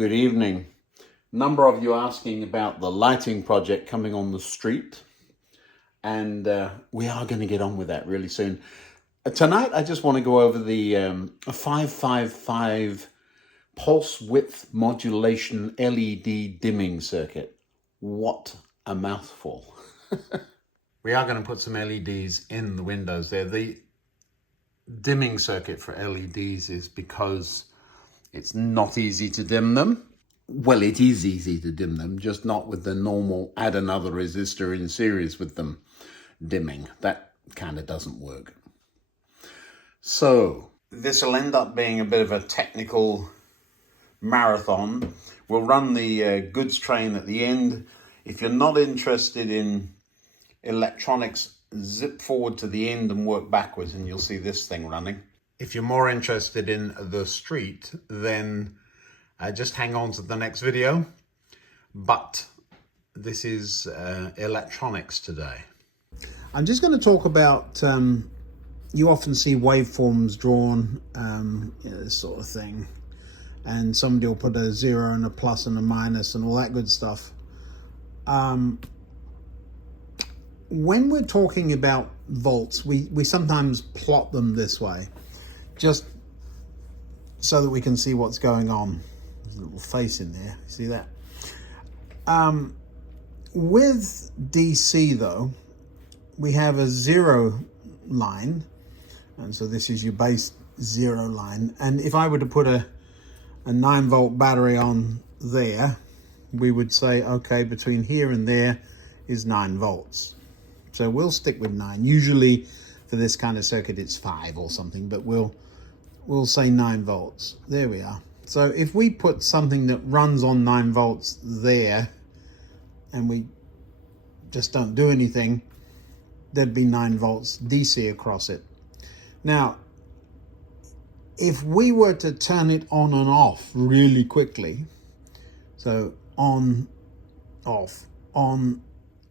Good evening. Number of you asking about the lighting project coming on the street, and we are going to get on with that really soon. Tonight I just want to go over the 555 pulse width modulation LED dimming circuit. What a mouthful. We are going to put some LEDs in the windows there. The dimming circuit for LEDs is because it's not easy to dim them. Well, it is easy to dim them, just not with the normal add another resistor in series with them dimming. That kind of doesn't work. So this will end up being a bit of a technical marathon. We'll run the goods train at the end. If you're not interested in electronics, zip forward to the end and work backwards and you'll see this thing running. If you're more interested in the street, then just hang on to the next video. But this is electronics today. I'm just going to talk about, you often see waveforms drawn, this sort of thing. And somebody will put a 0 and a plus and a minus and all that good stuff. When we're talking about volts, we sometimes plot them this way, just so that we can see what's going on. There's a little face in there, see that? With DC though, we have a 0 line, and so this is your base 0 line. And if I were to put a 9-volt battery on there, we would say, okay, between here and there is 9 volts. So we'll stick with 9. Usually for this kind of circuit, it's 5 or something, but we'll say 9 volts. There we are. So if we put something that runs on 9 volts there, and we just don't do anything, there'd be 9 volts DC across it. Now, if we were to turn it on and off really quickly, so on, off, on,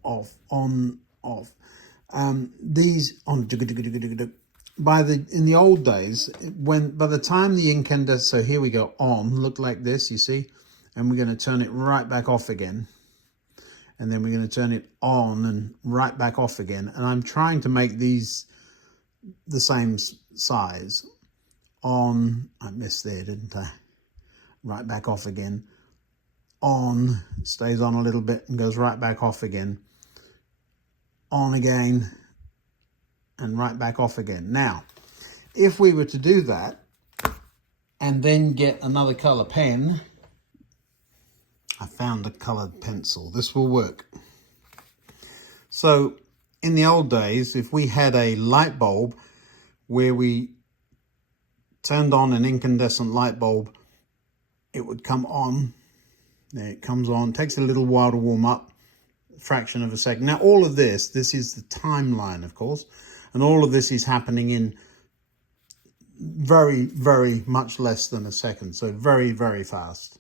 off, on, off, these on, in the old days, by the time the incandescent, so here we go, on, look like this, you see, and we're going to turn it right back off again, and then we're going to turn it on and right back off again. And I'm trying to make these the same size. On, I missed there, didn't I? Right back off again. On, stays on a little bit and goes right back off again. On again, and right back off again. Now, if we were to do that and then get another color pen, I found a colored pencil. This will work. So in the old days, if we had a light bulb where we turned on an incandescent light bulb, it would come on. There it comes on. It takes a little while to warm up, a fraction of a second. Now all of this is the timeline, of course. And all of this is happening in very, very much less than a second. So very, very fast.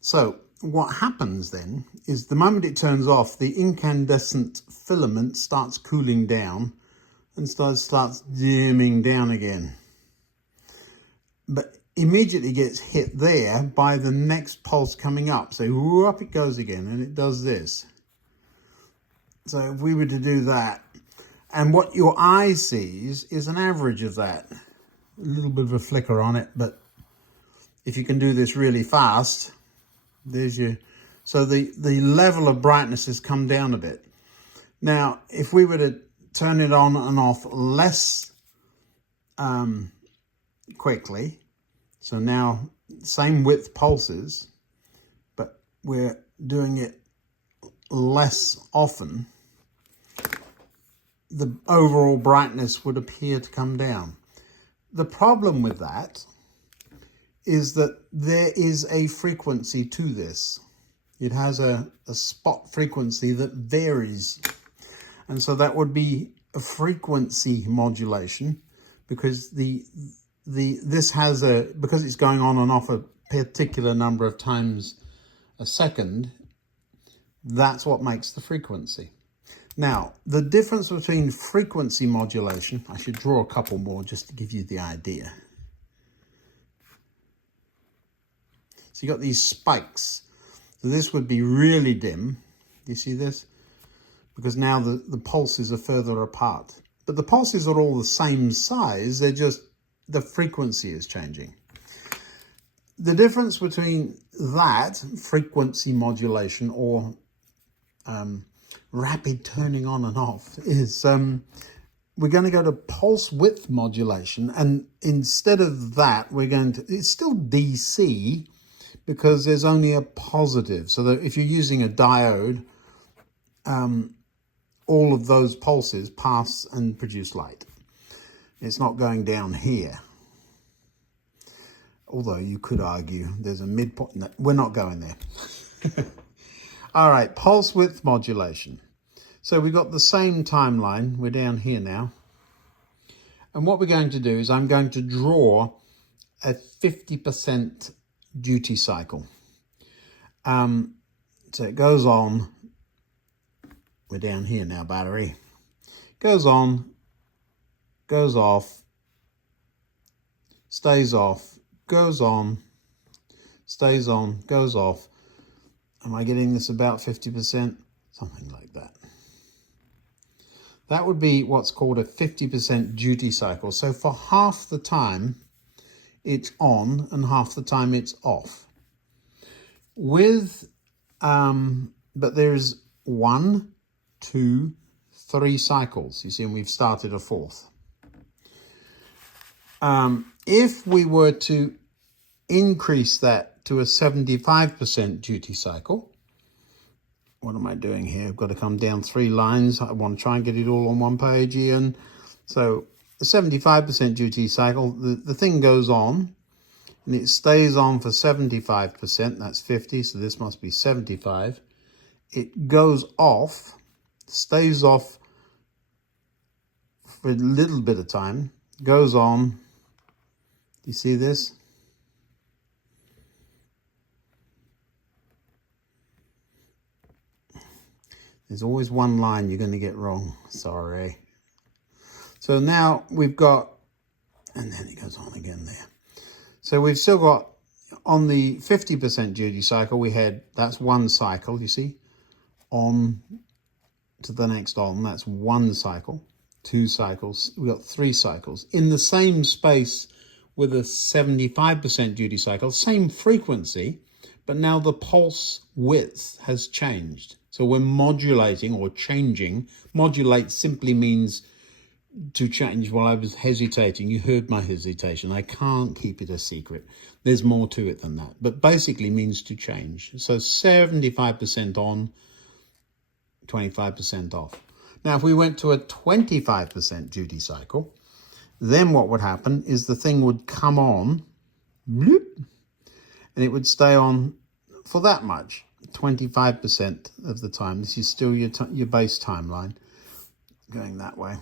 So what happens then is the moment it turns off, the incandescent filament starts cooling down and starts dimming down again. But immediately gets hit there by the next pulse coming up. So up it goes again, and it does this. So if we were to do that, and what your eye sees is an average of that. A little bit of a flicker on it, but if you can do this really fast, there's your... So the level of brightness has come down a bit. Now, if we were to turn it on and off less quickly, so now same width pulses, but we're doing it less often, the overall brightness would appear to come down. The problem with that is that there is a frequency to this. It has a spot frequency that varies. And so that would be a frequency modulation, because this has because it's going on and off a particular number of times a second, that's what makes the frequency. Now, the difference between frequency modulation, I should draw a couple more just to give you the idea. So you got these spikes. So this would be really dim. You see this? Because now the pulses are further apart. But the pulses are all the same size, they're just, the frequency is changing. The difference between that, frequency modulation, or rapid turning on and off, is we're going to go to pulse width modulation, and instead of that, we're going to, it's still DC, because there's only a positive. So that if you're using a diode, all of those pulses pass and produce light. It's not going down here. Although you could argue there's a midpoint. No, we're not going there. All right, pulse width modulation. So we've got the same timeline. We're down here now. And what we're going to do is I'm going to draw a 50% duty cycle. So it goes on. We're down here now, battery. Goes on, goes off, stays off, goes on, stays on, goes off. Am I getting this about 50%? Something like that. That would be what's called a 50% duty cycle. So for half the time, it's on, and half the time it's off. With, but there's 1, 2, 3 cycles. You see, and we've started a fourth. If we were to increase that to a 75% duty cycle, what am I doing here? I've got to come down 3 lines. I want to try and get it all on one page, Ian. So a 75% duty cycle, the thing goes on, and it stays on for 75%. That's 50, so this must be 75. It goes off, stays off for a little bit of time, goes on. Do you see this? There's always one line you're going to get wrong. Sorry. So now we've got, and then it goes on again there. So we've still got, on the 50% duty cycle, we had, that's 1 cycle, you see, on to the next on, that's 1 cycle, 2 cycles, we got 3 cycles. In the same space with a 75% duty cycle, same frequency, but now the pulse width has changed. So we're modulating or changing. Modulate simply means to change. Well, I was hesitating. You heard my hesitation. I can't keep it a secret. There's more to it than that. But basically means to change. So 75% on, 25% off. Now, if we went to a 25% duty cycle, then what would happen is the thing would come on, bloop, and it would stay on for that much. 25% of the time. This is still your base timeline going that way.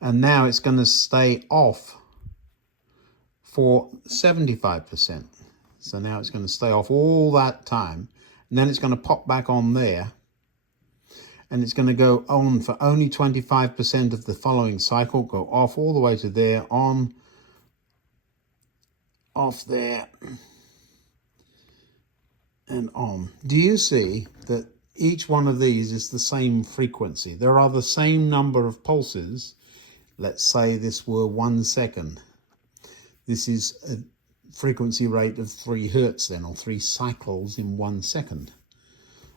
And now it's going to stay off for 75%. So now it's going to stay off all that time. And then it's going to pop back on there. And it's going to go on for only 25% of the following cycle. Go off all the way to there, on, off there, and on. Do you see that each one of these is the same frequency? There are the same number of pulses. Let's say this were 1 second. This is a frequency rate of 3 hertz then, or 3 cycles in 1 second.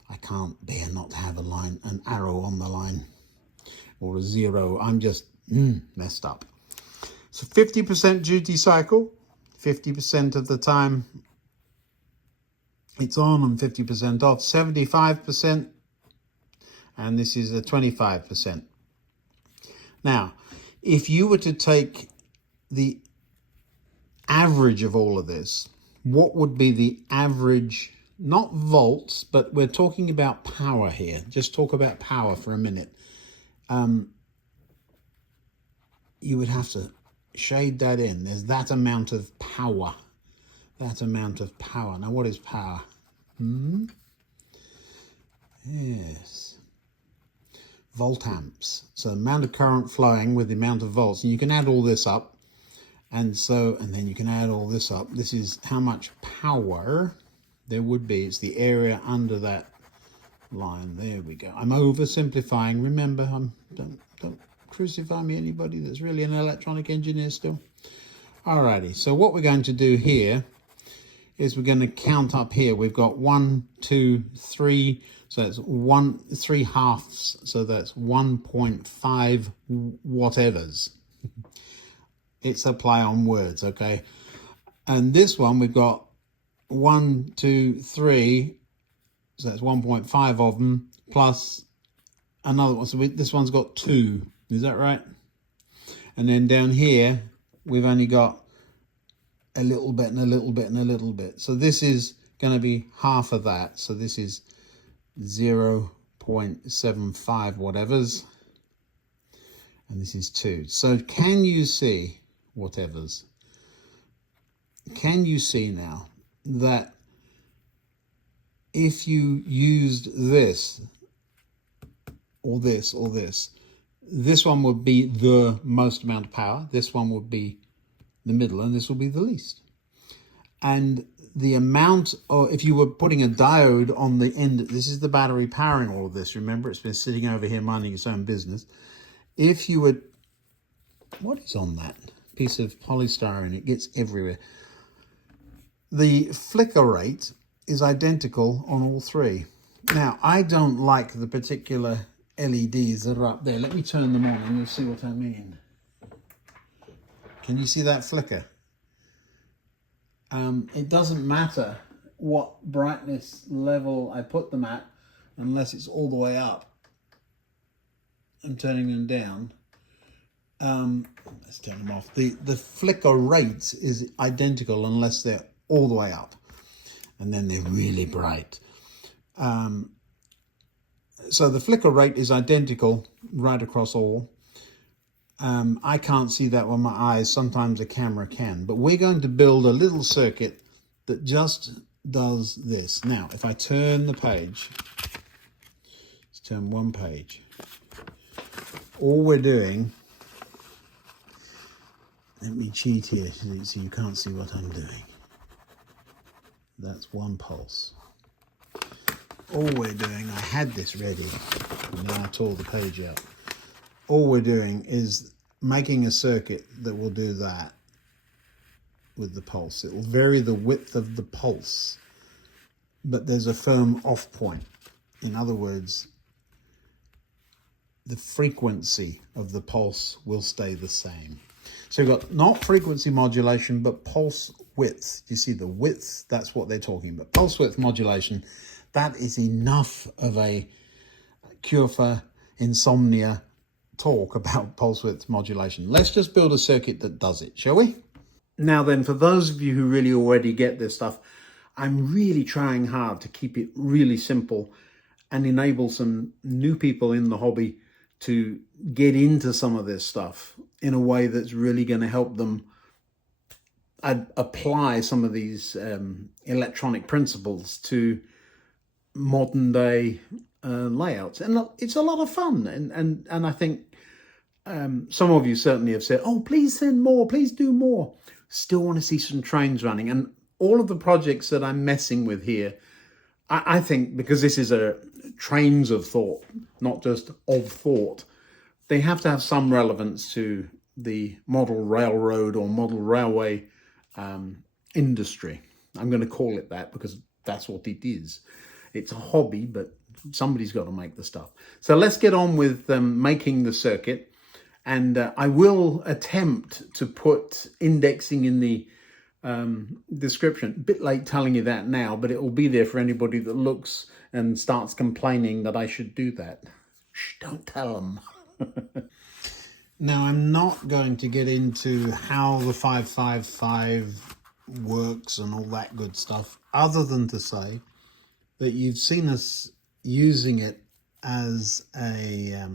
I can't bear not to have an arrow on the line, or a 0. I'm just messed up. So 50% duty cycle, 50% of the time it's on and 50% off, 75%, and this is a 25%. Now, if you were to take the average of all of this, what would be the average, not volts, but we're talking about power here. Just talk about power for a minute. You would have to shade that in. There's that amount of power. That amount of power. Now, what is power? Yes. Volt amps. So the amount of current flowing with the amount of volts. And you can add all this up. And then you can add all this up. This is how much power there would be. It's the area under that line. There we go. I'm oversimplifying. Remember, don't crucify me, anybody that's really an electronic engineer still. Alrighty, so what we're going to do here is we're going to count up here. We've got 1, 2, 3, so that's 3 halves, so that's 1.5 whatevers. It's a play on words, okay? And this one we've got 1, 2, 3, so that's 1.5 of them, plus another one. So this one's got 2, is that right? And then down here, we've only got a little bit and a little bit and a little bit. So this is going to be half of that. So this is 0.75 whatevers. And this is 2. So can you see, whatevers, can you see now that if you used this, or this, or this one would be the most amount of power, this one would be the middle, and this will be the least. And the amount, or if you were putting a diode on the end, this is the battery powering all of this, remember, it's been sitting over here minding its own business. If you would, what is on that piece of polystyrene? It gets everywhere. The flicker rate is identical on all 3. Now, I don't like the particular LEDs that are up there. Let me turn them on and you'll see what I mean. Can you see that flicker? It doesn't matter what brightness level I put them at unless it's all the way up. I'm turning them down. Let's turn them off. The flicker rate is identical unless they're all the way up. And then they're really bright. So the flicker rate is identical right across all. I can't see that with my eyes. Sometimes a camera can. But we're going to build a little circuit that just does this. Now, if I turn the page, let's turn one page. All we're doing, let me cheat here so you can't see what I'm doing. That's one pulse. All we're doing, I had this ready, and then I tore the page out. All we're doing is making a circuit that will do that with the pulse. It will vary the width of the pulse, but there's a firm off point. In other words, the frequency of the pulse will stay the same. So we've got not frequency modulation, but pulse width. You see the width, that's what they're talking about. Pulse width modulation, that is enough of a cure for insomnia talk about pulse width modulation. Let's just build a circuit that does it, shall we? Now then, for those of you who really already get this stuff, I'm really trying hard to keep it really simple and enable some new people in the hobby to get into some of this stuff in a way that's really going to help them apply some of these electronic principles to modern day layouts. And it's a lot of fun. And I think some of you certainly have said, oh, please send more, please do more. Still want to see some trains running. And all of the projects that I'm messing with here, I think because this is a trains of thought, not just of thought, they have to have some relevance to the model railroad or model railway industry. I'm going to call it that because that's what it is. It's a hobby, but somebody's got to make the stuff. So let's get on with making the circuit. And I will attempt to put indexing in the description. A bit late telling you that now, but it will be there for anybody that looks and starts complaining that I should do that. Shh, don't tell them. Now, I'm not going to get into how the 555 works and all that good stuff, other than to say that you've seen us using it as a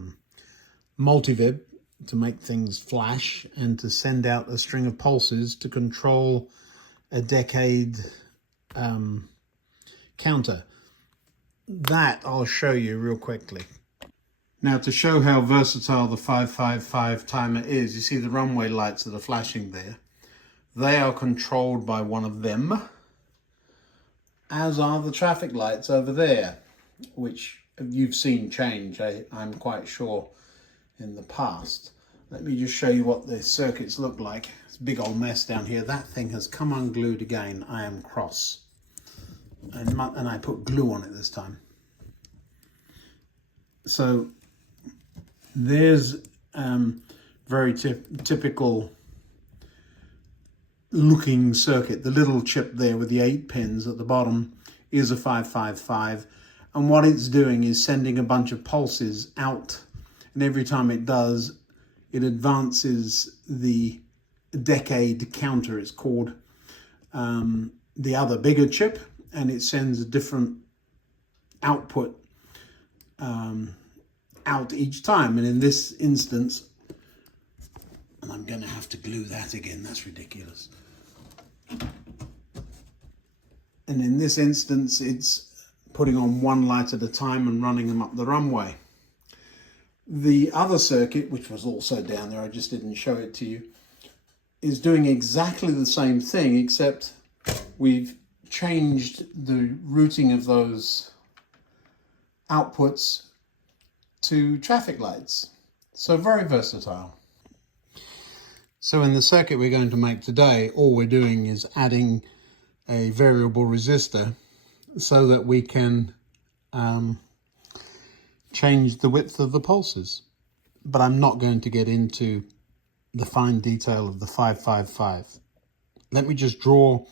multivib to make things flash and to send out a string of pulses to control a decade counter. That I'll show you real quickly. Now, to show how versatile the 555 timer is, you see the runway lights that are flashing there. They are controlled by one of them, as are the traffic lights over there, which you've seen change, I'm quite sure, in the past. Let me just show you what the circuits look like. It's a big old mess down here. That thing has come unglued again. I am cross. And I put glue on it this time. So there's very typical looking circuit. The little chip there with the 8 pins at the bottom is a 555, and what it's doing is sending a bunch of pulses out, and every time it does, it advances the decade counter, it's called, the other bigger chip, and it sends a different output out each time. And in this instance, and I'm going to have to glue that again, that's ridiculous. And in this instance, it's putting on one light at a time and running them up the runway. The other circuit, which was also down there, I just didn't show it to you, is doing exactly the same thing, except we've changed the routing of those outputs to traffic lights. So very versatile. So in the circuit we're going to make today, all we're doing is adding a variable resistor so that we can change the width of the pulses. But I'm not going to get into the fine detail of the 555. Let me just draw,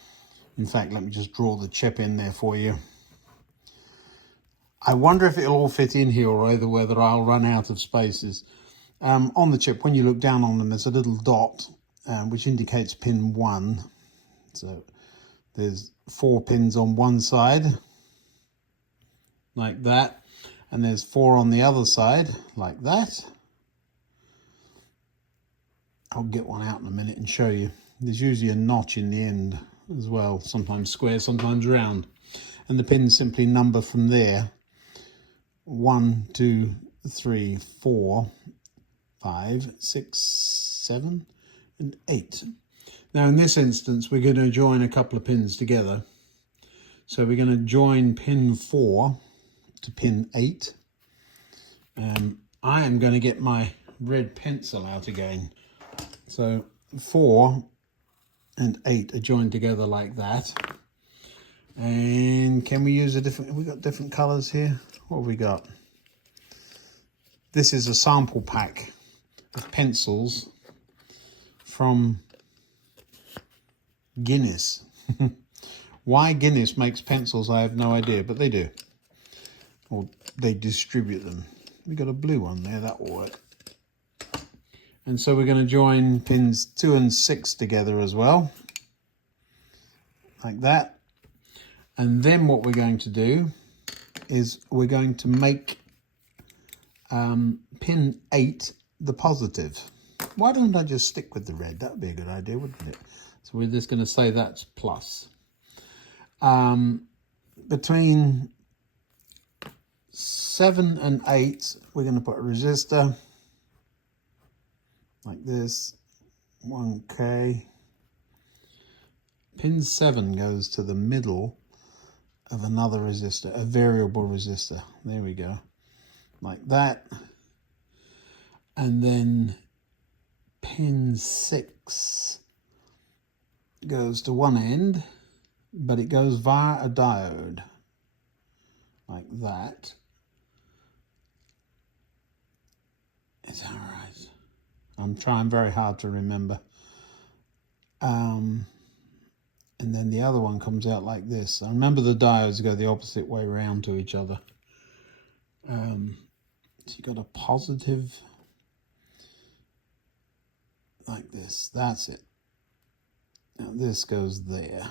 in fact, let me just draw the chip in there for you. I wonder if it'll all fit in here or whether I'll run out of spaces. On the chip, when you look down on them, there's a little dot which indicates pin 1. So there's 4 pins on one side, like that, and there's 4 on the other side, like that. I'll get one out in a minute and show you. There's usually a notch in the end as well, sometimes square, sometimes round. And the pins simply number from there. 1, 2, 3, 4, 5, 6, 7, and 8. Now in this instance, we're going to join a couple of pins together. So we're going to join pin 4 to pin 8. I am going to get my red pencil out again. So 4 and 8 are joined together like that. And can we use a different, have we got different colors here? What have we got? This is a sample pack of pencils from Guinness. Why Guinness makes pencils, I have no idea, but they do. Or they distribute them. We got a blue one there, that will work. And so we're going to join pins 2 and 6 together as well, like that. And then what we're going to do is we're going to make pin 8 the positive. Why don't I just stick with the red? That would be a good idea, wouldn't it? So we're just going to say that's plus. Between 7 and 8, we're going to put a resistor like this, 1K. Pin 7 goes to the middle of another resistor, a variable resistor. There we go, like that. And then pin 6 goes to one end, but it goes via a diode, like that. Is that right? I'm trying very hard to remember. And then the other one comes out like this. I remember the diodes go the opposite way around to each other. So you got a positive like this. That's it. Now this goes there.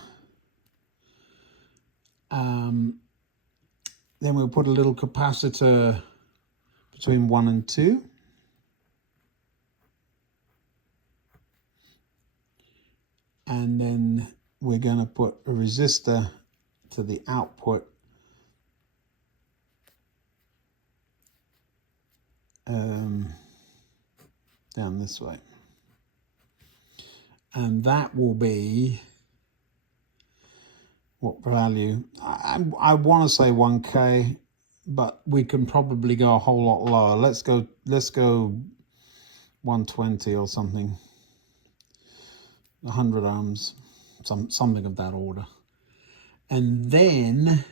Then we'll put a little capacitor between 1 and 2. And then we're going to put a resistor to the output down this way. And that will be, what value? I want to say 1K, but we can probably go a whole lot lower. Let's go 120 or something. 100 ohms, something of that order. And then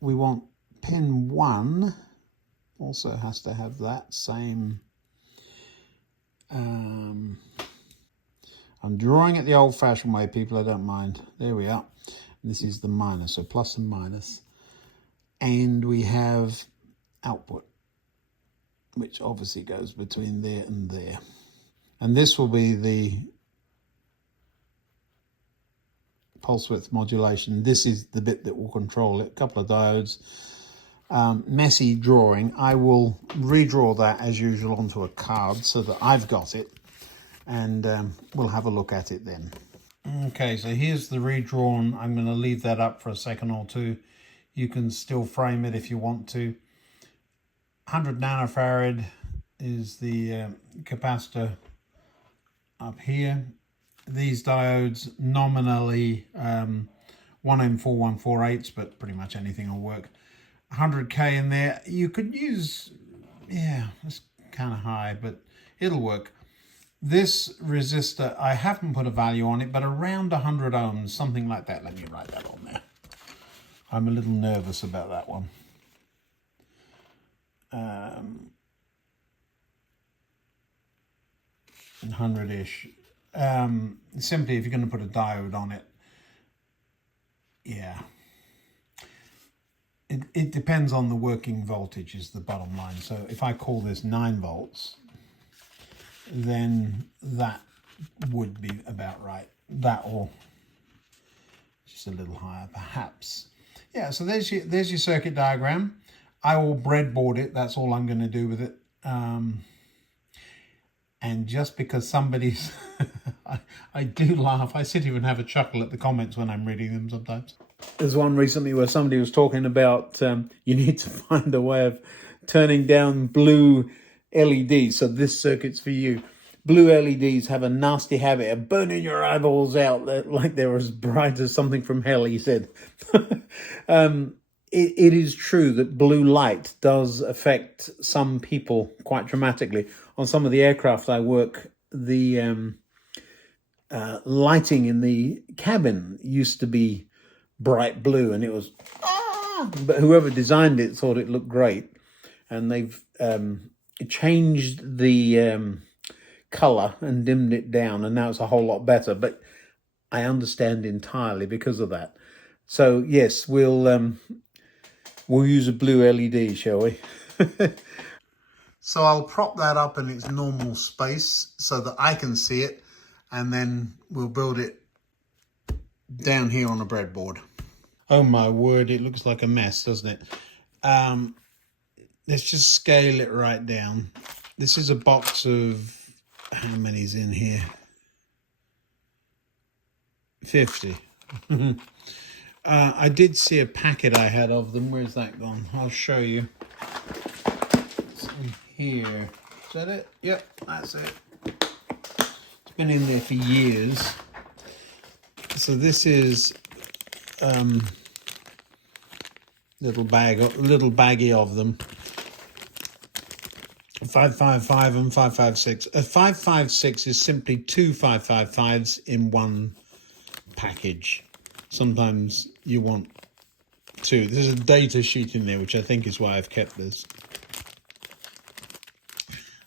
we want pin 1 also has to have that same. I'm drawing it the old-fashioned way, people, I don't mind. There we are. This is the minus, so plus and minus. And we have output, which obviously goes between there and there. And this will be the pulse width modulation. This is the bit that will control it. A couple of diodes. Messy drawing. I will redraw that as usual onto a card so that I've got it, and we'll have a look at it then. Okay, so here's the redrawn. I'm going to leave that up for a second or two. You can still frame it if you want to. 100 nanofarad is the capacitor up here. These diodes nominally 1N4148s, but pretty much anything will work. 100K in there. You could use, yeah, it's kind of high, but it'll work. This resistor, I haven't put a value on it, but around 100 ohms, something like that. Let me write that on there. I'm a little nervous about that one. 100-ish. Simply, if you're going to put a diode on it, yeah. It depends on the working voltage is the bottom line. So if I call this 9 volts, then that would be about right. That or just a little higher, perhaps. Yeah, so there's your circuit diagram. I will breadboard it. That's all I'm going to do with it. And just because somebody's... I do laugh. I sit here and have a chuckle at the comments when I'm reading them sometimes. There's one recently where somebody was talking about you need to find a way of turning down blue LEDs. So this circuit's for you. Blue LEDs have a nasty habit of burning your eyeballs out like they're as bright as something from hell, he said. It is true that blue light does affect some people quite dramatically. On some of the aircraft I work, the lighting in the cabin used to be bright blue, and it was, but whoever designed it thought it looked great. And they've changed the color and dimmed it down, and now it's a whole lot better. But I understand entirely because of that. So yes, we'll use a blue LED, shall we? So I'll prop that up in its normal space so that I can see it, and then we'll build it down here on a breadboard. Oh my word, it looks like a mess, doesn't it? Let's just scale it right down. This is a box of, how many's in here? 50. I did see a packet I had of them. Where's that gone? I'll show you. It's in here. Is that it? Yep, that's it. It's been in there for years. So this is little baggie of them. 555 and 556. A 556 is simply two 555s in one package. Sometimes you want two. There's a data sheet in there, which I think is why I've kept this.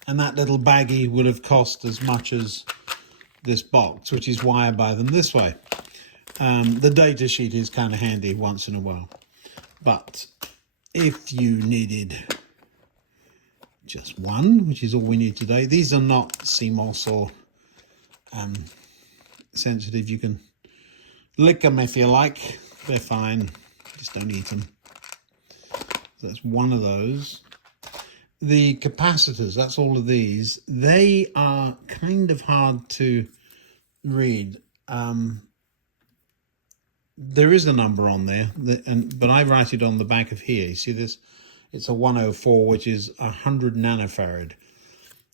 And that little baggie would have cost as much as this box, which is why I buy them this way. The data sheet is kind of handy once in a while. But if you needed just one, which is all we need today, these are not CMOS or sensitive. You can lick them if you like. They're fine. Just don't eat them. So that's one of those. The capacitors, that's all of these. They are kind of hard to read. There is a number on there, but I write it on the back of here. You see this? It's a 104, which is 100 nanofarad.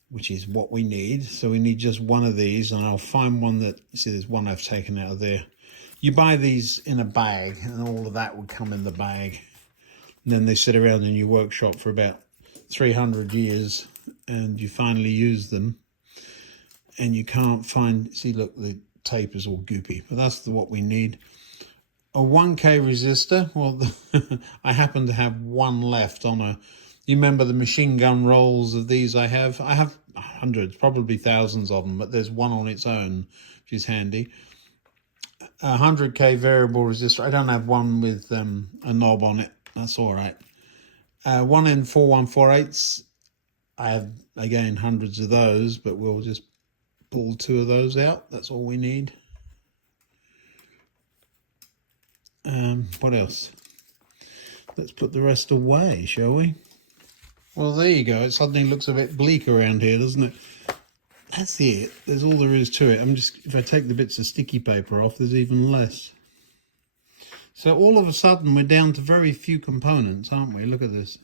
which is what we need. So we need just one of these, and I'll find one that, see, there's one I've taken out of there. You buy these in a bag, and all of that would come in the bag. And then they sit around in your workshop for about 300 years, and you finally use them, and you can't find, see, look, the tape is all goopy, but that's what we need. A 1K resistor. Well, I happen to have one left on a, you remember the machine gun rolls of these I have? I have hundreds, probably thousands of them, but there's one on its own, which is handy. 100K variable resistor. I don't have one with a knob on it. That's all right. 1 N555. I have, again, hundreds of those, but we'll just pull 2 of those out. That's all we need. What else? Let's put the rest away, shall we? Well, there you go. It suddenly looks a bit bleak around here, doesn't it? That's it. There's all there is to it. I'm just, if I take the bits of sticky paper off, there's even less. So all of a sudden, we're down to very few components, aren't we? Look at this.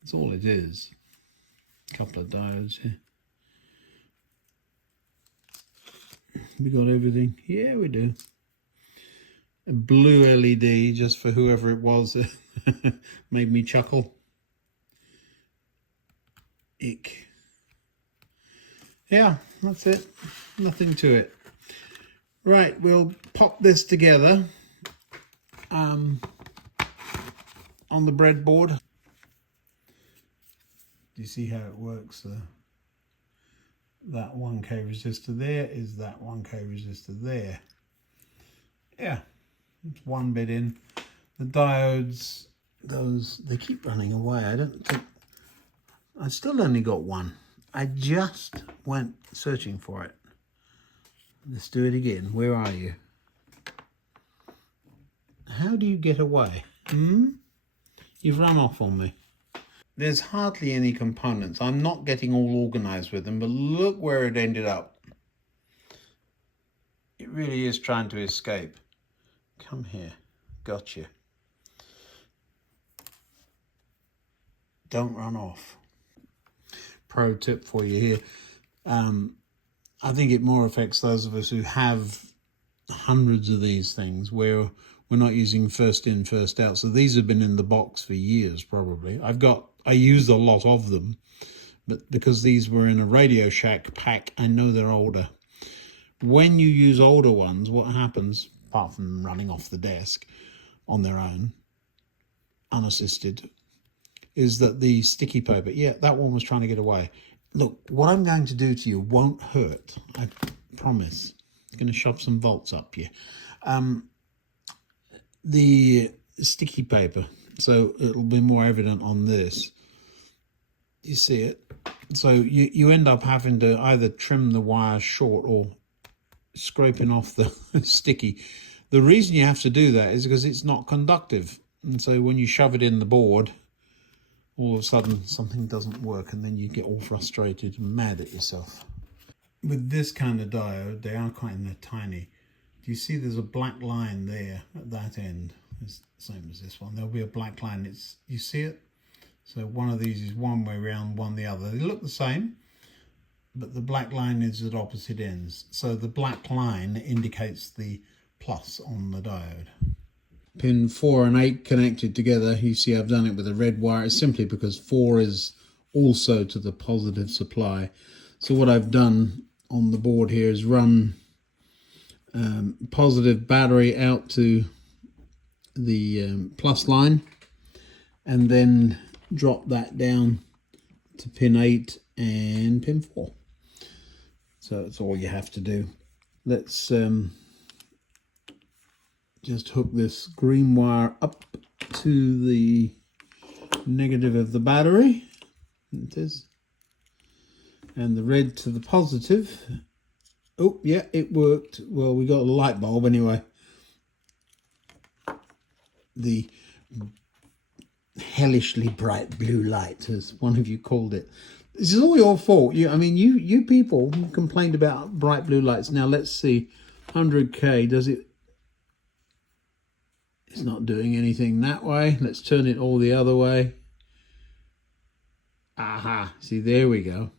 That's all it is. A couple of diodes here. We got everything. Yeah, we do. A blue LED, just for whoever it was that made me chuckle. Ick. Yeah, that's it. Nothing to it. Right, we'll pop this together on the breadboard. Do you see how it works? That 1K resistor there is that 1K resistor there. Yeah, it's one bit in. The diodes, those, they keep running away. I don't think, I still only got one. I just went searching for it. Let's do it again. Where are you? How do you get away? You've run off on me. There's hardly any components. I'm not getting all organized with them, but look where it ended up. It really is trying to escape. Come here. Gotcha. Don't run off. Pro tip for you here. I think it more affects those of us who have hundreds of these things where we're not using first in, first out. So these have been in the box for years, probably. I used a lot of them, but because these were in a Radio Shack pack, I know they're older. When you use older ones, what happens, apart from running off the desk on their own, unassisted, is that the sticky paper, yeah, that one was trying to get away. Look, what I'm going to do to you won't hurt, I promise. I'm going to shove some volts up you. The sticky paper, so it'll be more evident on this. You see it? So you end up having to either trim the wires short or scraping off the sticky. The reason you have to do that is because it's not conductive. And so when you shove it in the board, all of a sudden something doesn't work, and then you get all frustrated and mad at yourself. With this kind of diode, they are quite tiny. Do you see there's a black line there at that end? It's the same as this one. There'll be a black line. You see it? So one of these is one way around, one the other. They look the same, but the black line is at opposite ends. So the black line indicates the plus on the diode. Pin 4 and 8 connected together. You see I've done it with a red wire. It's simply because 4 is also to the positive supply. So what I've done on the board here is run positive battery out to the plus line, and then drop that down to pin 8 and pin 4. So that's all you have to do. Let's just hook this green wire up to the negative of the battery. It is. And the red to the positive. Oh, yeah, it worked. Well, we got a light bulb anyway. The hellishly bright blue light, as one of you called it. This is all your fault. You people complained about bright blue lights. Now let's see. 100K, does it? It's not doing anything that way. Let's turn it all the other way. Aha, see, there we go.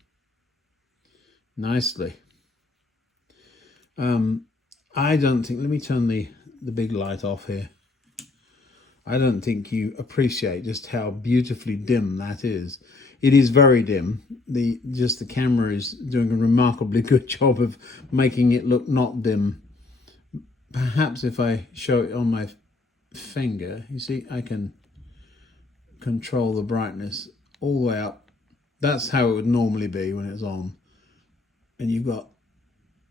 Nicely. I don't think, let me turn the big light off here. I don't think you appreciate just how beautifully dim that is. It is very dim. The camera is doing a remarkably good job of making it look not dim. Perhaps if I show it on my finger, you see, I can control the brightness all the way up. That's how it would normally be when it's on. And you've got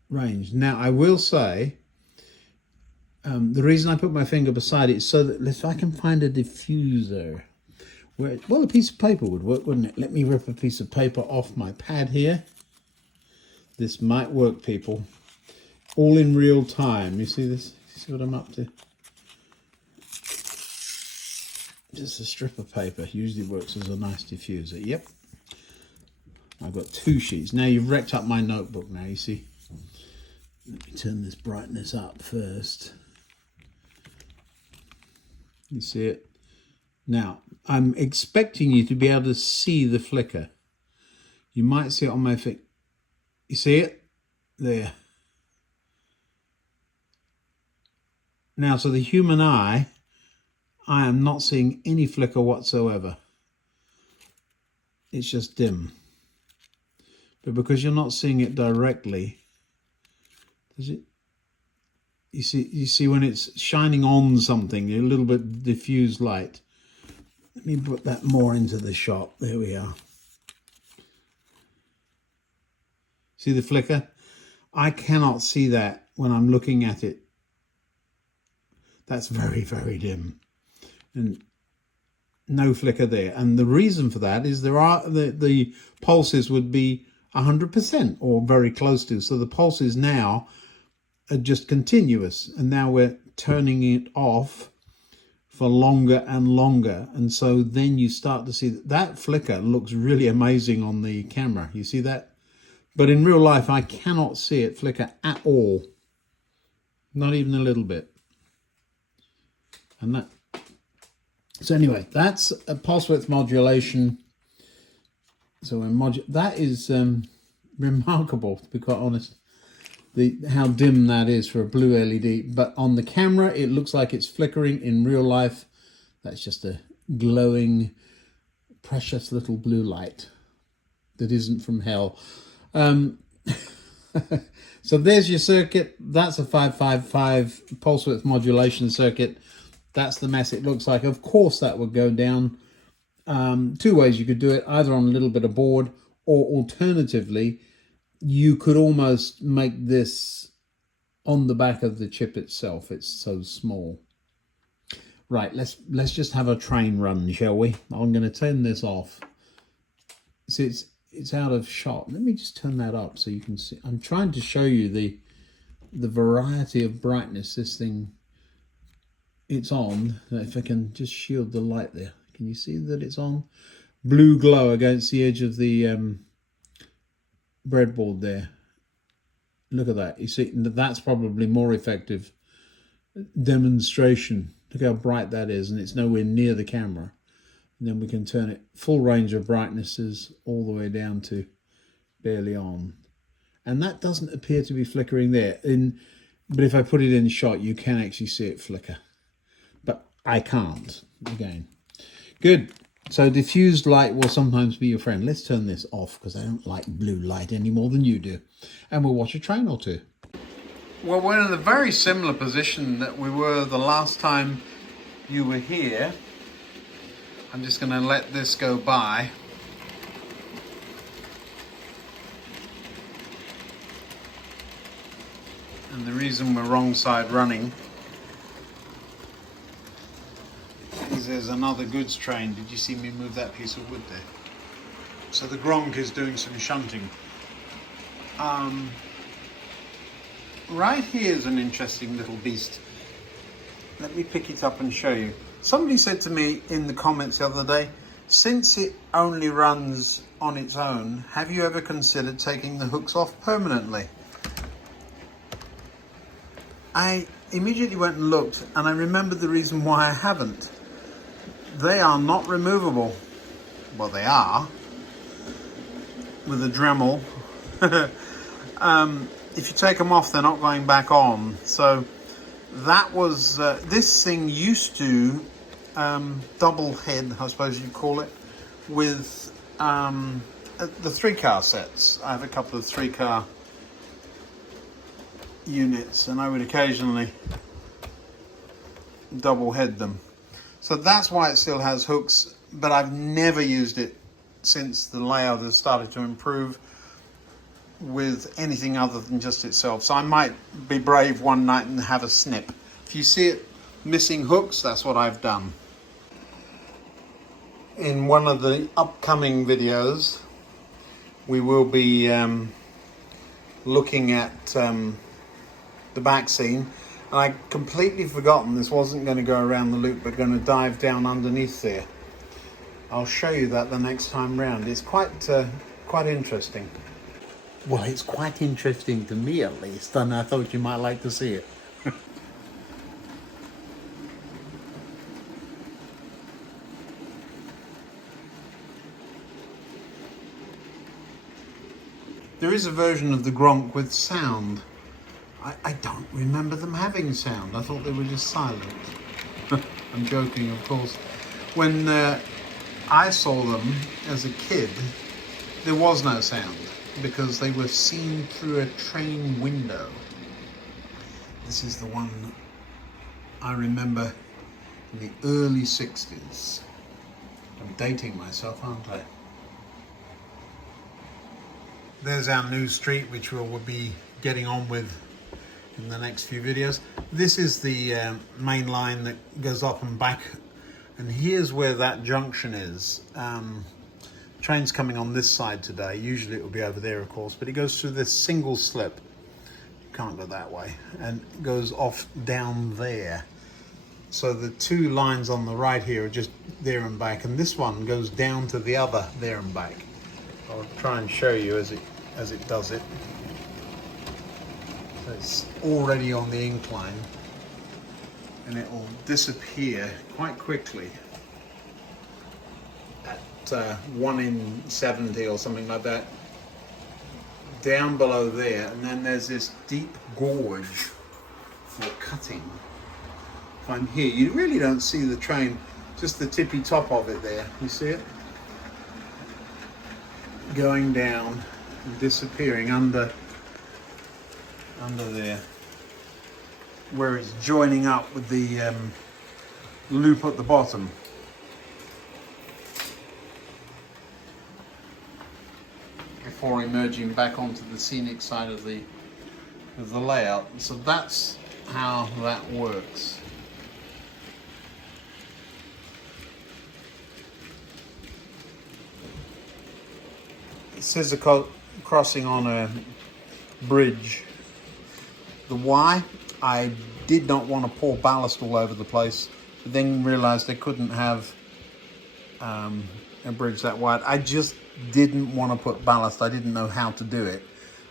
range. Now, I will say, the reason I put my finger beside it is so that if I can find a diffuser, well, a piece of paper would work, wouldn't it? Let me rip a piece of paper off my pad here. This might work, people. All in real time. You see this? You see what I'm up to? Just a strip of paper usually works as a nice diffuser. Yep. I've got 2 sheets. Now you've wrecked up my notebook now, you see. Let me turn this brightness up first. You see it? Now, I'm expecting you to be able to see the flicker. You might see it on my finger. You see it? There. Now, to the human eye, I am not seeing any flicker whatsoever. It's just dim. But because you're not seeing it directly, does it? You see when it's shining on something, a little bit diffused light. Let me put that more into the shot. There we are. See the flicker? I cannot see that when I'm looking at it. That's very, very dim. And no flicker there. And the reason for that is the pulses would be 100% or very close to. So the pulses now are just continuous. And now we're turning it off for longer and longer. And so then you start to see that flicker looks really amazing on the camera. You see that? But in real life, I cannot see it flicker at all. Not even a little bit. And that. So anyway, that's a pulse width modulation. So that is remarkable, to be quite honest. How dim that is for a blue LED. But on the camera, it looks like it's flickering. In real life, that's just a glowing, precious little blue light that isn't from hell. So there's your circuit. That's a 555 pulse width modulation circuit. That's the mess it looks like. Of course, that would go down 2 ways you could do it, either on a little bit of board, or alternatively, you could almost make this on the back of the chip itself. It's so small. Right, let's just have a train run, shall we? I'm going to turn this off. See, it's out of shot. Let me just turn that up so you can see. I'm trying to show you the variety of brightness this thing it's on. If I can just shield the light there. Can you see that it's on? Blue glow against the edge of the breadboard there. Look at that. You see, that's probably more effective demonstration. Look how bright that is, and it's nowhere near the camera. And then we can turn it full range of brightnesses all the way down to barely on. And that doesn't appear to be flickering there. But if I put it in shot, you can actually see it flicker. But I can't, again. Good. So diffused light will sometimes be your friend. Let's turn this off because I don't like blue light any more than you do. And we'll watch a train or two. Well, we're in a very similar position that we were the last time you were here. I'm just going to let this go by. And the reason we're wrong side running is there's another goods train. Did you see me move that piece of wood there? So the Gronk is doing some shunting. Right here is an interesting little beast. Let me pick it up and show you. Somebody said to me in the comments the other day, since it only runs on its own, have you ever considered taking the hooks off permanently? I immediately went and looked, and I remembered the reason why I haven't. They are not removable. Well, they are, with a Dremel. If you take them off, they're not going back on. So that was, this thing used to double head, I suppose you'd call it, with the 3-car sets. I have a couple of 3-car units, and I would occasionally double head them. So that's why it still has hooks, but I've never used it since the layout has started to improve with anything other than just itself. So I might be brave one night and have a snip. If you see it missing hooks, that's what I've done. In one of the upcoming videos, we will be looking at the back scene. And I completely forgotten this wasn't going to go around the loop, but going to dive down underneath there. I'll show you that the next time round. It's quite interesting. Well, it's quite interesting to me at least, and I thought you might like to see it. There is a version of the Gronk with sound. I don't remember them having sound. I thought they were just silent. I'm joking, of course. When I saw them as a kid, there was no sound because they were seen through a train window. This is the one I remember in the early 60s. I'm dating myself, aren't I? There's our new street, which we'll be getting on with in the next few videos. This is the main line that goes up and back, and here's where that junction is. Train's coming on this side today. Usually it will be over there, of course, but it goes through this single slip. You can't go that way, and goes off down there. So the 2 lines on the right here are just there and back, and this one goes down to the other there and back. I'll try and show you as it does it. So it's already on the incline, and it will disappear quite quickly at 1 in 70 or something like that, down below there, and then there's this deep gorge for cutting. If I'm here, you really don't see the train, just the tippy top of it there. You see it? Going down and disappearing under there, where it's joining up with the loop at the bottom. Before emerging back onto the scenic side of the layout. So that's how that works. It says a crossing on a bridge. The why? I did not want to pour ballast all over the place, but then realized I couldn't have a bridge that wide. I just didn't want to put ballast. I didn't know how to do it.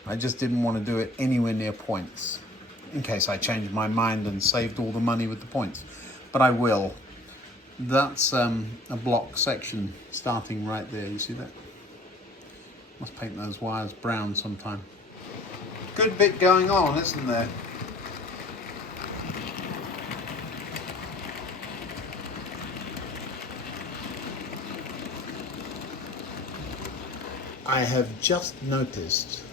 I just didn't want to do it anywhere near points, in case I changed my mind and saved all the money with the points. But I will. That's a block section starting right there. You see that? Must paint those wires brown sometime. Good bit going on, isn't there? I have just noticed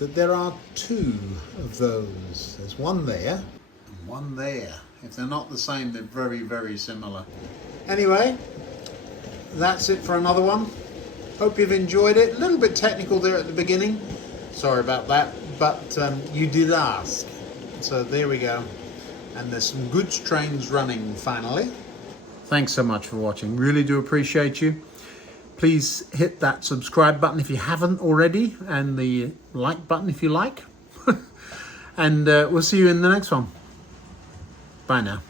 that there are 2 of those. There's one there and one there. If they're not the same, they're very, very similar. Anyway, that's it for another one. Hope you've enjoyed it. A little bit technical there at the beginning. Sorry about that, but you did ask. So there we go. And there's some good trains running finally. Thanks so much for watching. Really do appreciate you. Please hit that subscribe button if you haven't already, and the like button if you like. And we'll see you in the next one. Bye now.